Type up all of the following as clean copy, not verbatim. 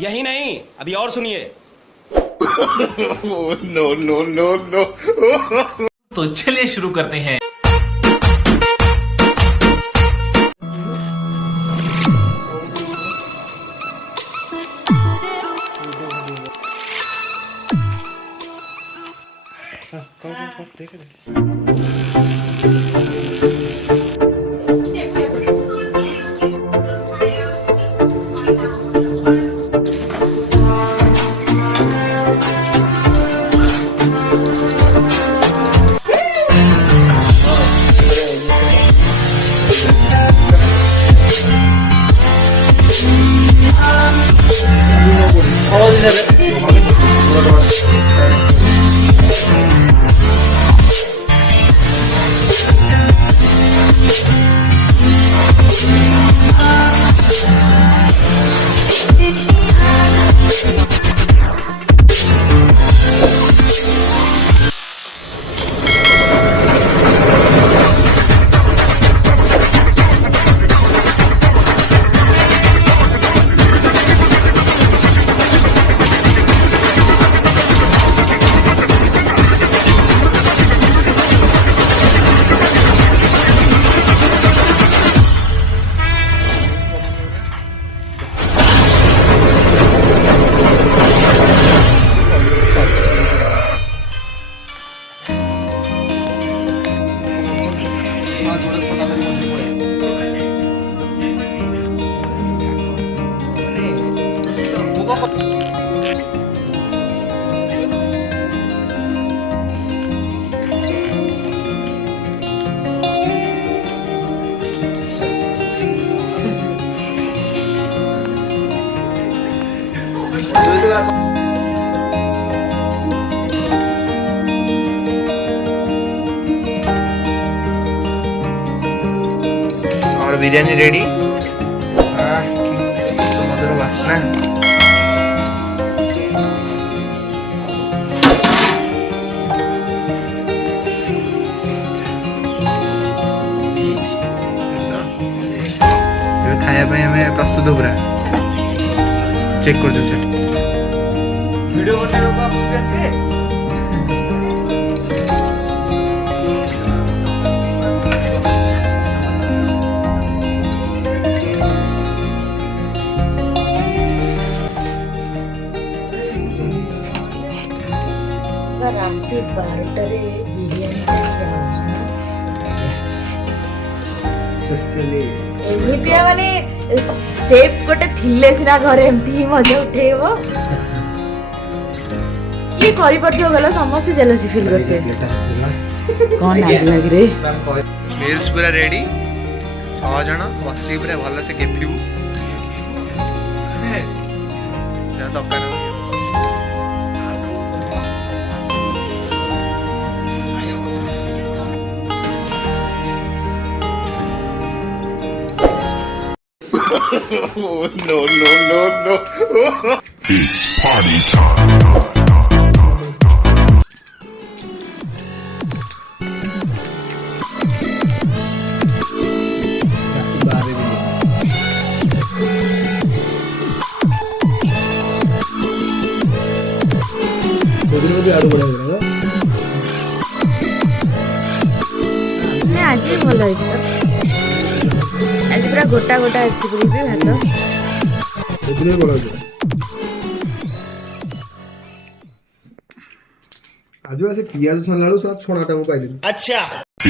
यही नहीं, अभी और सुनिए। No no no no. तो चलिए शुरू करते हैं। और बिरयानी रेडी। सुमधुर बास्ना। खाया हमें प्रस्तुत पूरा चेक कर दो सेट वीडियो रात्रि 12टारे एमितिया माने सेफ गोटे थिले सिना घरे एमती ही मजा उठेबो की करि परथियो गला समस्त जेलसी फील करथे कोन आग लाग रे मील्स पूरा रेडी 6 जण बसी पूरा भल से केफिबू जा दरकार No no no no. It's party time. आज भल आज पूरा गोटा गोटा अच्छी पूरी भी भात आज वैसे पियाज छानला बेलू सब छोड़ाटा मु पाइली। अच्छा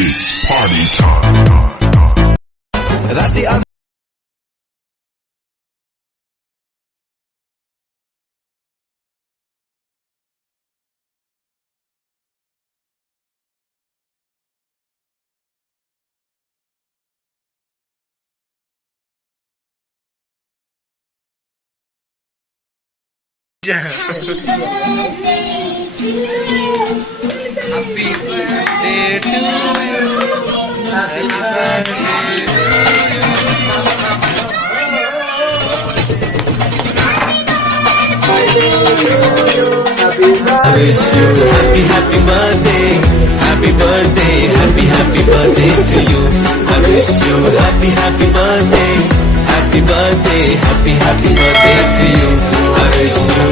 It's party time. राती Happy birthday to you. Happy birthday I wish you happy birthday, happy birthday, happy birthday to you. I wish you happy birthday, happy birthday. birthday, happy birthday to you. I wish you